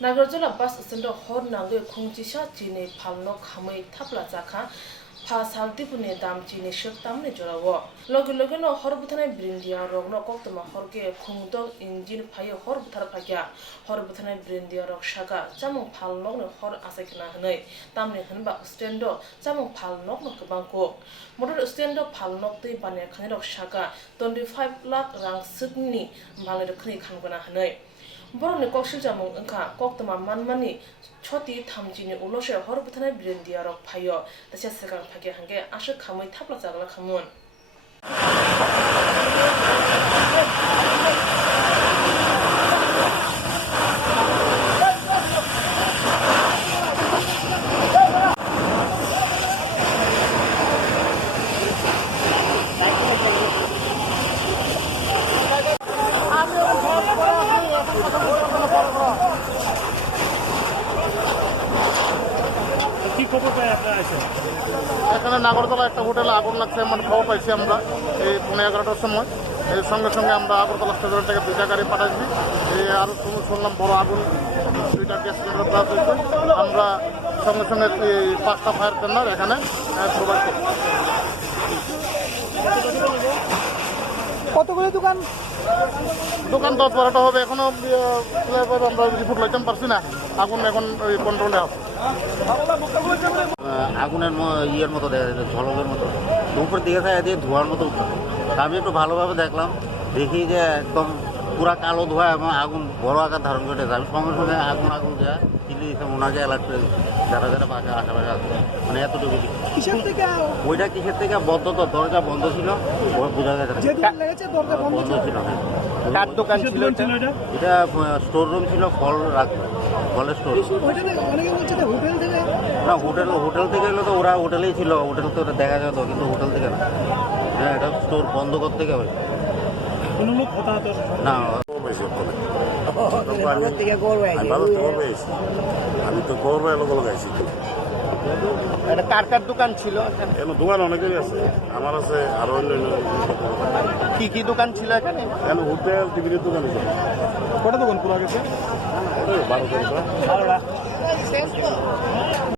Nagarjula bus stand hor nangue khungchisha chine phalno khamai thapla chakha pha saltipune dam chine shek tamne jorawo loge no hor buthanai brindia rogno koktoma horge khungdog engine phayo hor buthar phagya hor buthanai brindia rog shaga chamung phalnog no hor asakna hanai tamne hanba stando chamung phalnog no kabangko motor stando phalnog tei bane khani rog shaga 25 lakh rang sudni male khni khangbana hanai Borone kokshil jamung engka koktoma manmani choti thamjini uloshe hor buthanai brindia rog phayo tasya sekang phage hange ashok khamai thapla jagla khamun এখানে নাগরতলা একটা হোটেলে আগুন লাগছে এমন খবর পাইছি আমরা এই 11:30টার সময় এর সঙ্গে সঙ্গে আমরা আগরতলা স্টেশন থেকে 2টা গাড়ি পাঠাইছি এই আর শুনলাম বড় আগুন 2টা গ্যাস সিলিন্ডার দেওয়া হয়েছে আমরা সঙ্গে সঙ্গে এই 5টা ফায়ার টেন্ডার এখানে প্রোভাইড করি। কতগুলো দোকান 10-12টা হবে এখনো আমরা রিপোর্ট লাইতে পারছি না আগুন এখন ওই কন্ট্রোলে আছে। আগুনের ইয়ের মতো দেখা যায় ঝলকের মতো উপর দিকে থাকে দিয়ে ধোঁয়ার মতো উঠতে আমি একটু ভালোভাবে দেখলাম দেখি যে একদম পুরা কালো ধোঁয়া এবং আগুন বড় আকার ধারণ করেছে আমি সঙ্গে সঙ্গে আগুন দেওয়া চিলি দিতাম ওনাকে অ্যালার্ট করে যারা পাশে আশেপাশে আছে মানে এতটুকু ওইটা কিসের থেকে বন্ধ তো দরজা বন্ধ ছিল বোঝা গেছে বন্ধ ছিল কার দোকান ছিল এটা স্টোর রুম ছিল ফল রাখতো ফলের স্টোর না হোটেল থেকে এলো তো ওরা হোটেলেই ছিল হোটেল তো দেখা যেত কিন্তু হোটেল থেকে না হ্যাঁ এটা স্টোর বন্ধ করতে গেলে না আমি তো গর্ব এলাকা লাগাইছি এটা কার দোকান ছিল এখানে দোকান অনেকেরই আছে আমার আছে আরো অন্যান্য কি দোকান ছিল এখানে এখানে হোটেল টিভির দোকান আছে কটা দোকান খোলা গেছে 12 13টা